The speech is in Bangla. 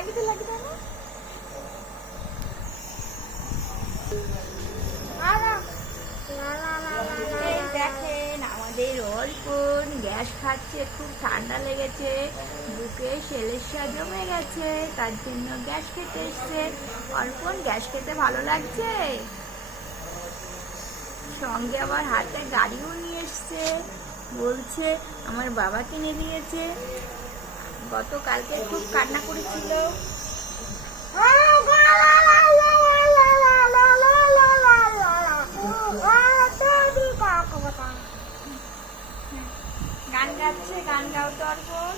লাগিয়ে লাগিয়ে না এই দেখেন আমাদের অর্পণ গ্যাস খাচ্ছে, খুব ঠান্ডা লেগেছে, বুকে সেলেসা জমে গেছে, তার জন্য গ্যাস খেতে এসছে। অর্পণ গ্যাস খেতে ভালো লাগছে, সঙ্গে আবার হাতে গাড়িও নিয়ে এসছে, বলছে আমার বাবা কিনে দিয়েছে। গতকালকে খুব কান্না করেছিল। গান গাচ্ছে, গান গাও তো অর্পণ।